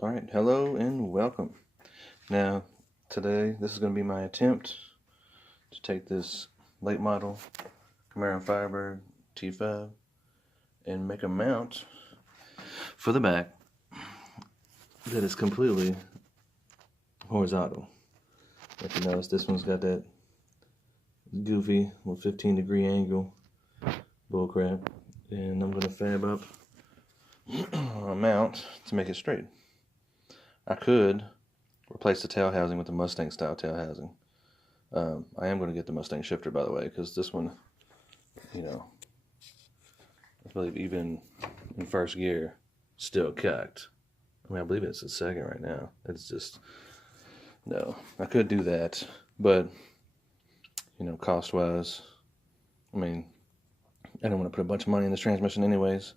Alright, hello and welcome. Now, today, this is going to be my attempt to take this late model Camaro Firebird T5 and make a mount for the back that is completely horizontal. If you notice, this one's got that goofy little 15-degree angle bullcrap, and I'm going to fab up a mount to make it straight. I could replace the tail housing with the Mustang style tail housing. I am going to get the Mustang shifter, by the way, because this one, I believe even in first gear, still cocked. I mean, I believe it's the second right now. It's just, no. I could do that, but, cost-wise, I mean, I don't want to put a bunch of money in this transmission anyways.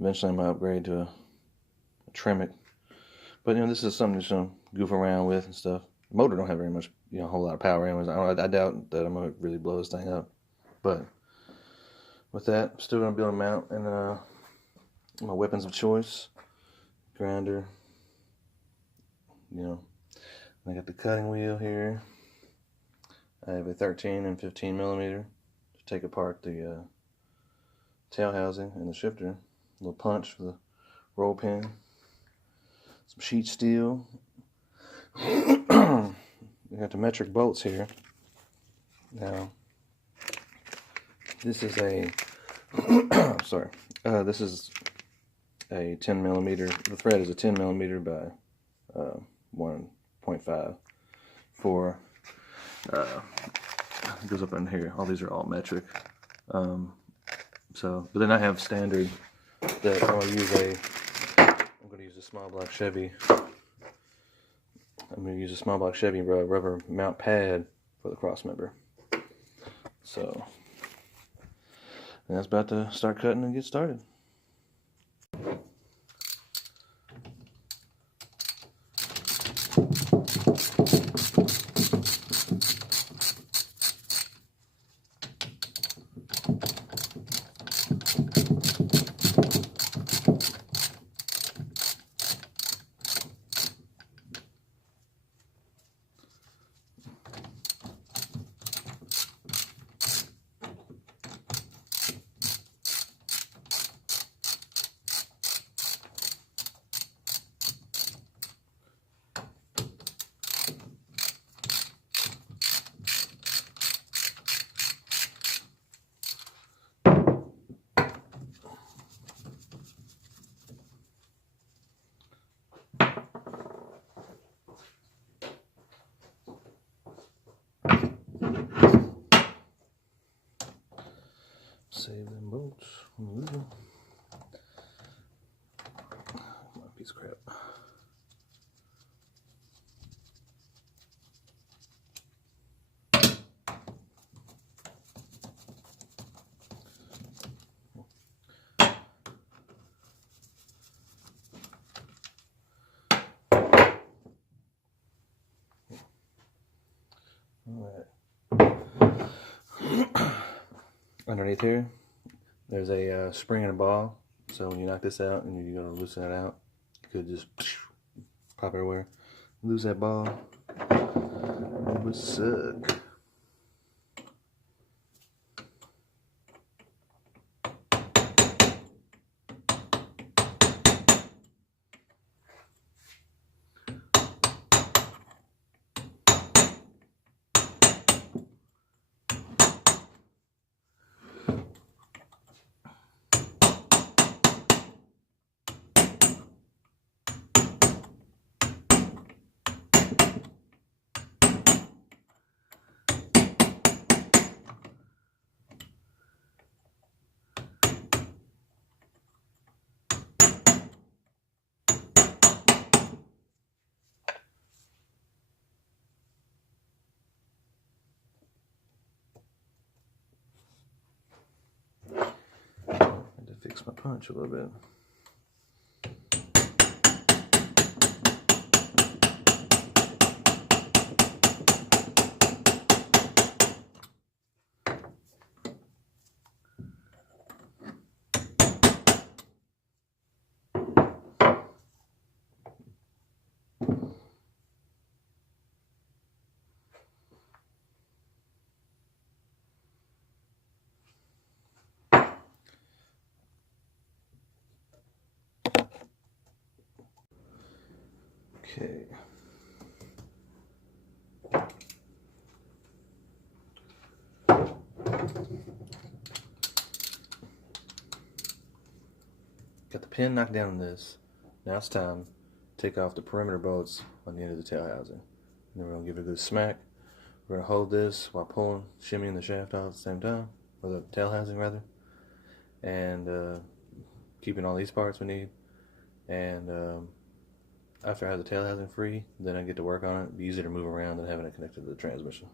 Eventually I might upgrade to a Tremec. But, this is something to goof around with and stuff. The motor don't have very much, a whole lot of power anyways. I doubt that I'm going to really blow this thing up. But with that, I'm still going to build a mount and my weapons of choice. Grinder. I got the cutting wheel here. I have a 13 and 15 millimeter to take apart the tail housing and the shifter. A little punch for the roll pin. Some sheet steel. We got the metric bolts here. Now, this is a this is a 10 millimeter. The thread is a 10 millimeter by 1.5 for it goes up in here. All these are all metric. But then I have standard that I'm going to use a small block Chevy. I'm going to use a small block Chevy rubber mount pad for the cross member. So that's about to start cutting and get started. Save them bolts. My piece of crap. Alright. Underneath here, there's a spring and a ball. So when you knock this out and you're going to loosen it out, you could just pop everywhere. Lose that ball. It would suck. Fix my punch a little bit. Okay. Got the pin knocked down on this. Now it's time to take off the perimeter bolts on the end of the tail housing. And then we're going to give it a good smack. We're going to hold this while pulling, shimmying the shaft off at the same time, or the tail housing rather, and keeping all these parts we need. And after I have the tail housing free, then I get to work on it. It'd be easier to move around than having it connected to the transmission.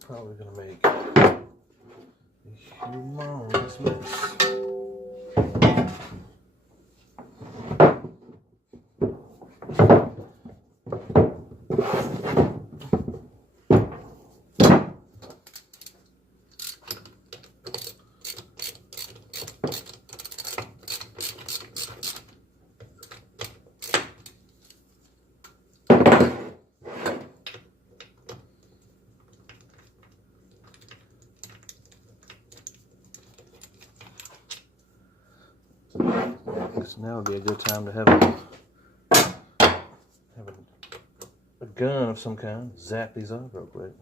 Probably gonna make a humongous mess. So now would be a good time to have a gun of some kind. Zap these off real quick.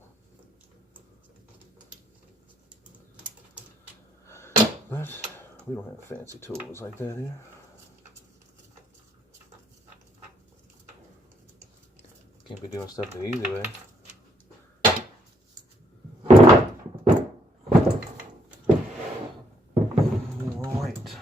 But we don't have fancy tools like that here. Can't be doing stuff the easy way. Right.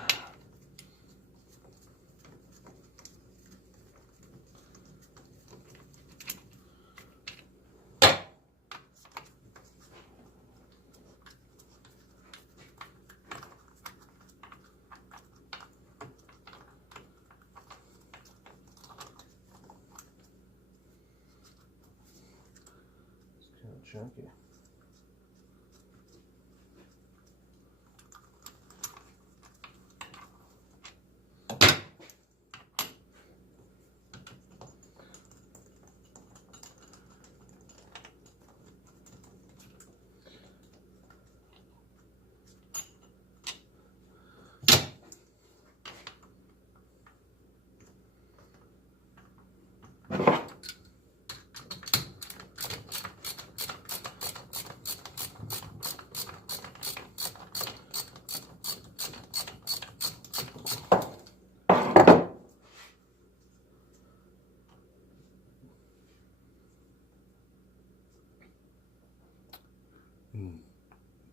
Chunky.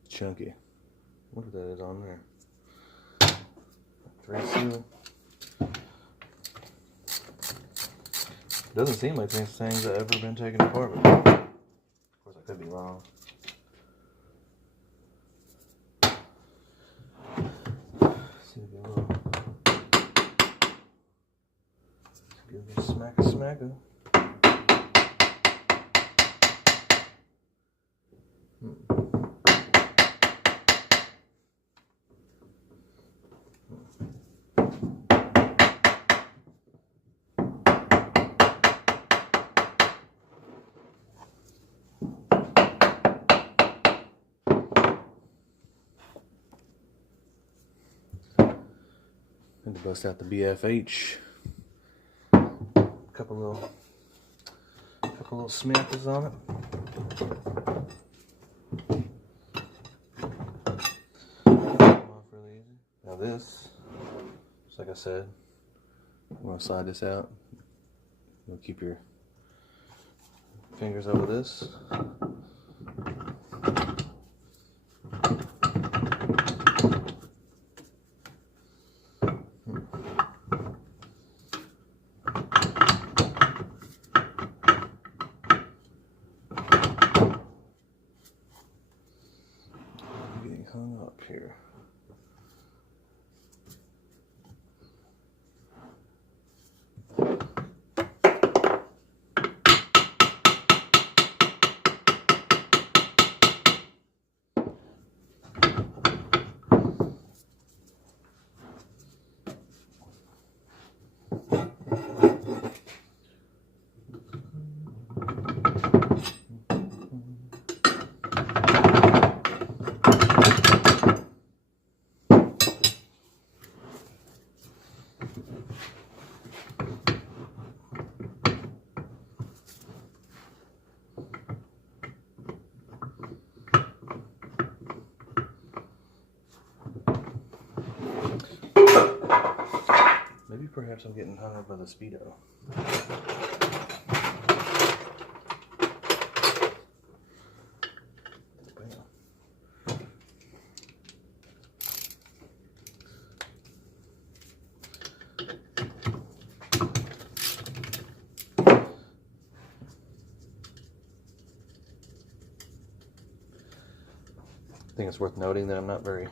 Chunky. What if that is on there? Tray seal. Doesn't seem like these things have ever been taken apart, but of course I could be wrong. See if you give it a smacker. Need to bust out the BFH. Couple little smackers on it. Off really easy. Now this, just like I said, I'm gonna slide this out. You'll keep your fingers over this. Hung up here. Maybe perhaps I'm getting hung up by the speedo. I think it's worth noting that I'm not very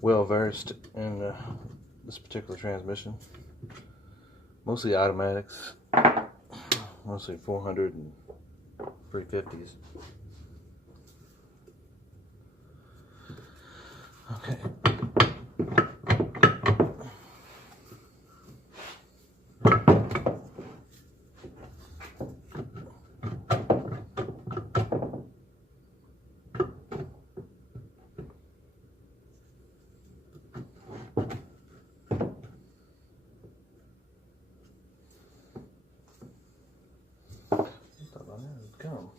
well versed in this particular transmission. Mostly automatics, mostly 400 and 350s. Okay. Come.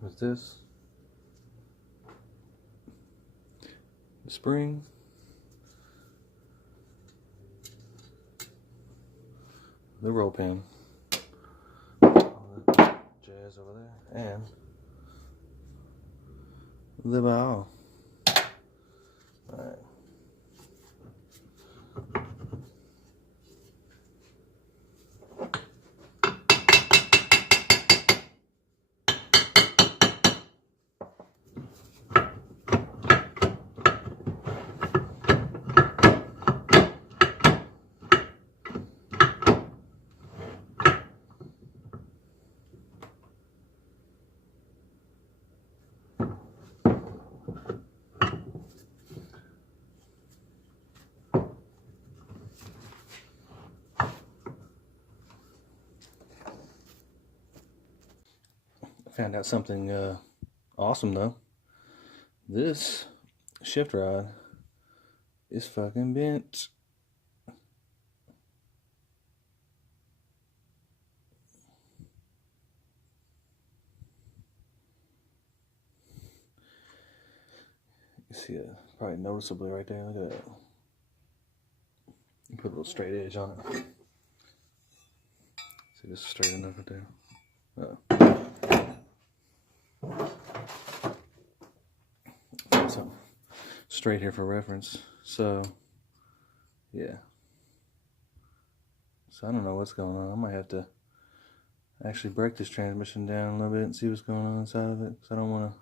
What's this? The spring. The roll pin. All the jazz over there. And the ball. Alright. Found out something awesome though. This shift rod is fucking bent. You see it probably noticeably right there. Look at that. You put a little straight edge on it. See, this is straight enough right there. Something straight here for reference. So yeah, so I don't know what's going on. I might have to actually break this transmission down a little bit and see what's going on inside of it, because I don't want to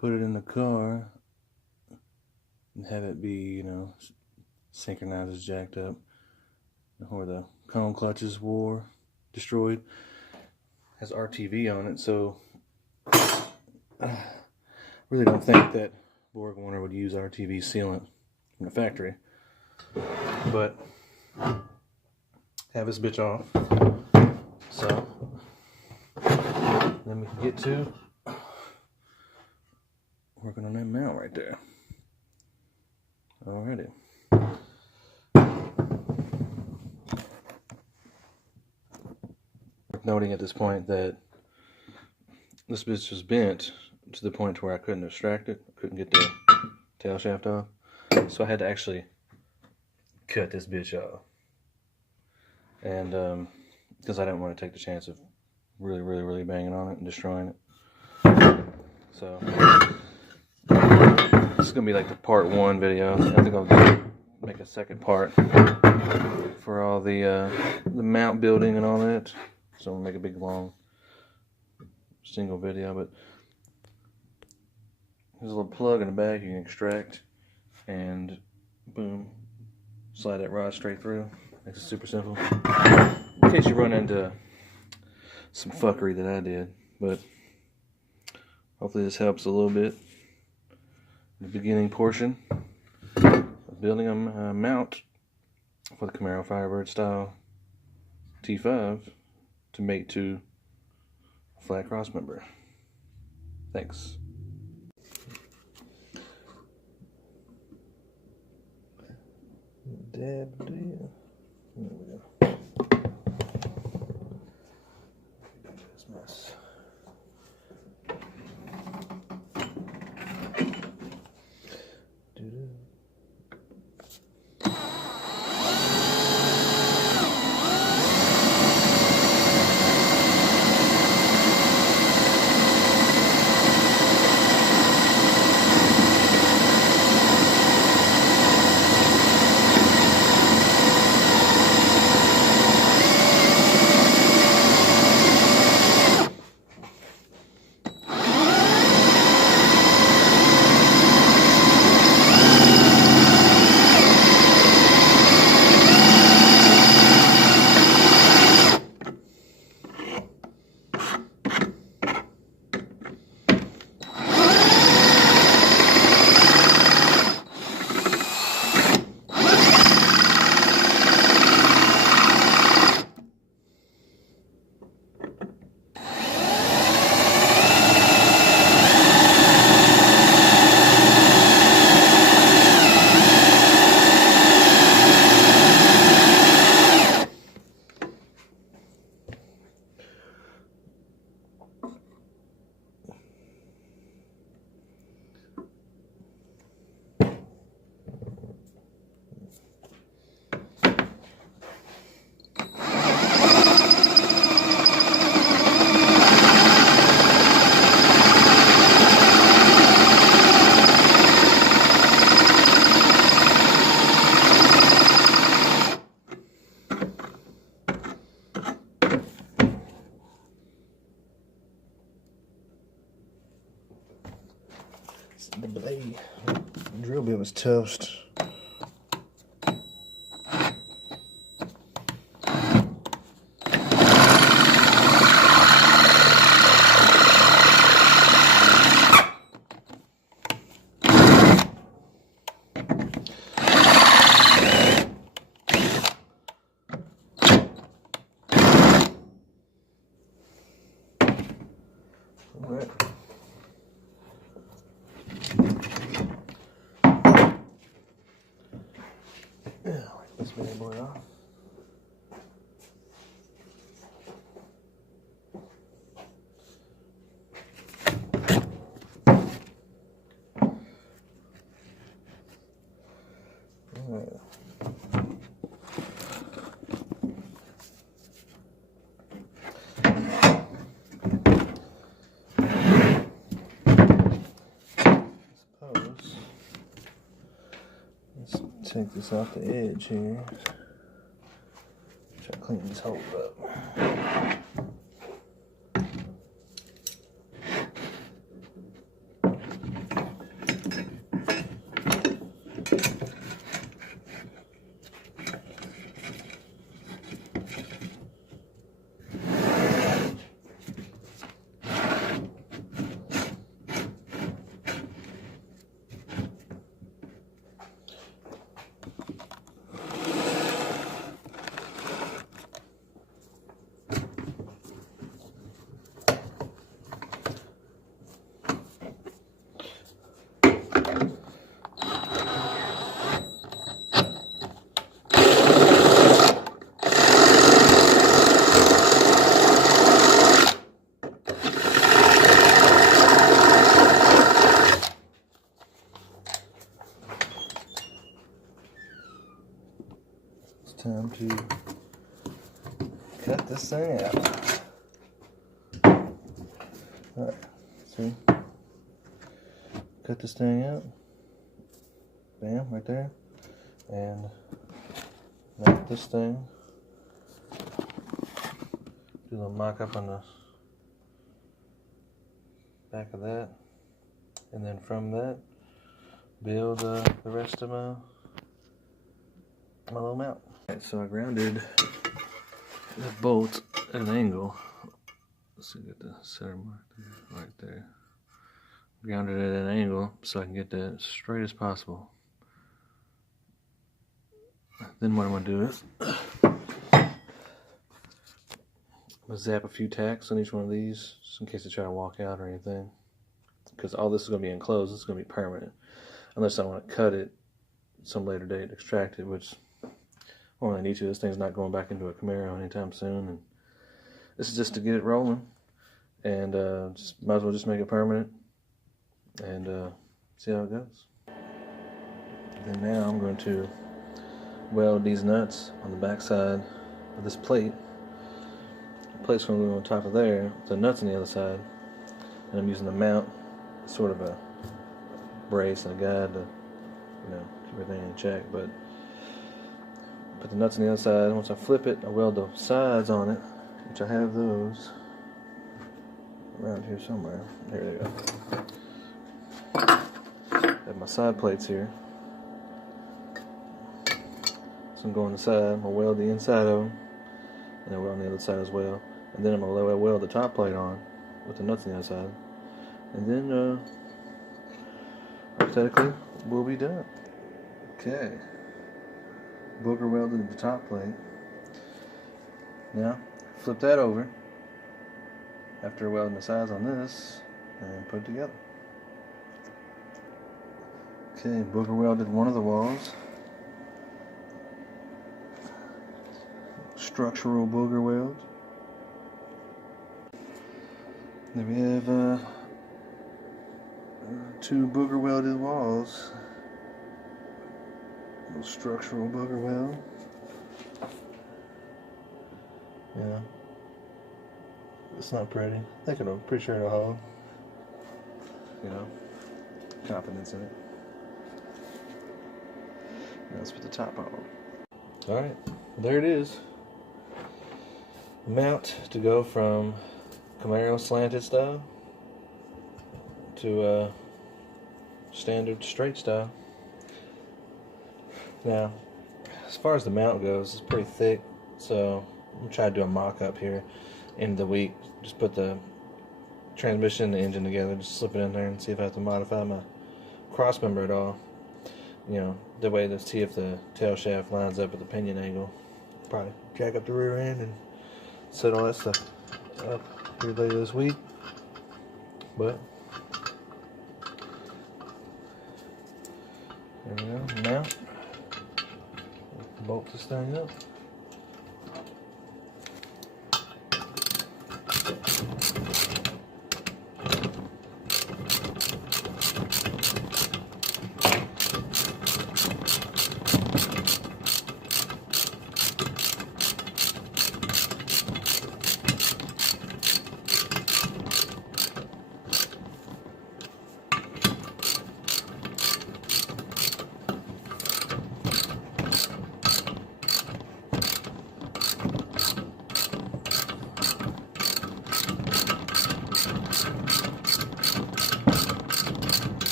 put it in the car and have it be, you know, synchronized as jacked up, or the cone clutches destroyed. Has RTV on it, so I really don't think that BorgWarner would use RTV sealant from the factory. But have this bitch off, so then we can get to working on that mount right there. Alrighty. Noting at this point that this bitch was bent to the point where I couldn't extract it. I couldn't get the tail shaft off. So I had to actually cut this bitch off. And because I didn't want to take the chance of really banging on it and destroying it. So this is going to be like the part 1 video. I think I'll make a second part for all the mount building and all that. So I'm going to make a big long single video, but There's a little plug in the back you can extract, and boom, slide that rod straight through. Makes it super simple. In case you run into some fuckery that I did, but hopefully this helps a little bit. The beginning portion of building a mount for the Camaro Firebird style T5 to mate to a flat cross member. Thanks. There we go. This mess. The blade, the drill bit was toast. All right. This bad boy off. Alright. Suppose let's take this off the edge here. Try to clean this hole up. Time to cut this thing out. Alright, see? Cut this thing out. Bam, right there. And knock this thing. Do a little mock up on the back of that. and then from that, build the rest of my little mount. Alright, so I grounded the bolt at an angle. Let's see, get the center mark there, right there. Grounded it at an angle so I can get that straight as possible. Then what I'm going to do is I'm going to zap a few tacks on each one of these, just in case I try to walk out or anything. Because all this is going to be enclosed, it's going to be permanent. Unless I want to cut it some later date, extract it, which I don't really need to. This thing's not going back into a Camaro anytime soon. And this is just to get it rolling. And just might as well just make it permanent. And see how it goes. And now I'm going to weld these nuts on the back side of this plate. The plate's going to go on top of there, the nuts on the other side. And I'm using the mount, sort of a brace and a guide to, you know, keep everything in check. But put the nuts on the other side. Once I flip it, I weld the sides on it, which I have those around here somewhere. There they go. I have my side plates here. So I'm going on the side. I'm going to weld the inside of them, and then weld on the other side as well. And then I'm going to weld the top plate on with the nuts on the other side. And then, hypothetically, we'll be done. Okay. Booger welded the top plate. Now, flip that over after welding the sides on this and put it together. Okay, booger welded one of the walls. Structural booger weld. Then we have two booger welded walls. Little structural booger weld. Yeah. It's not pretty. I think I'm pretty sure it'll hold. You know, confidence in it. Now let's put the top on. Alright, there it is. Mount to go from Camaro slanted style to standard straight style. Now, as far as the mount goes, it's pretty thick, so I'm going to try to do a mock-up here end of the week. Just put the transmission and the engine together, just slip it in there and see if I have to modify my cross member at all. You know, the way to see if the tail shaft lines up with the pinion angle. Probably jack up the rear end and set all that stuff up here later this week. But there we go. Now bolt this thing up.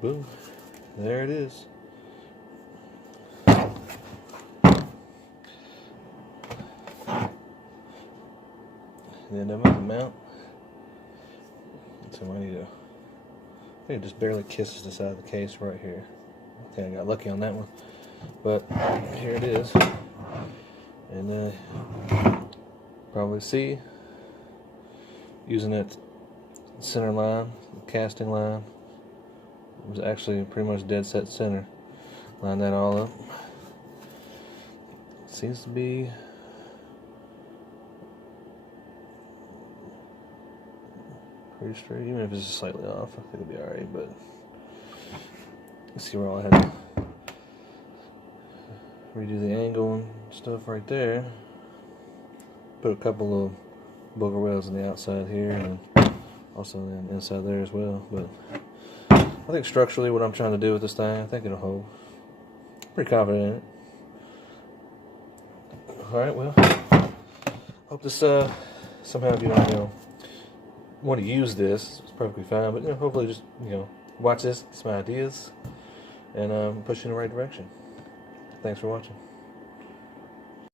Boom. There it is. Then I'm at the mount. So I think it just barely kisses the side of the case right here. Okay, I got lucky on that one. But here it is. And probably see, using that center line, casting line, it was actually pretty much dead set center. Line that all up. Seems to be pretty straight, even if it's just slightly off. I think it'll be alright, but let's see where I had to redo the angle and stuff right there. Put a couple of booger welds on the outside here, and then also on the inside there as well. But I think structurally what I'm trying to do with this thing, I think it'll hold. Pretty confident in it. Alright, well, hope this somehow, if you don't want to use this, it's perfectly fine, but hopefully just watch this, get some ideas, and push you in the right direction. Thanks for watching.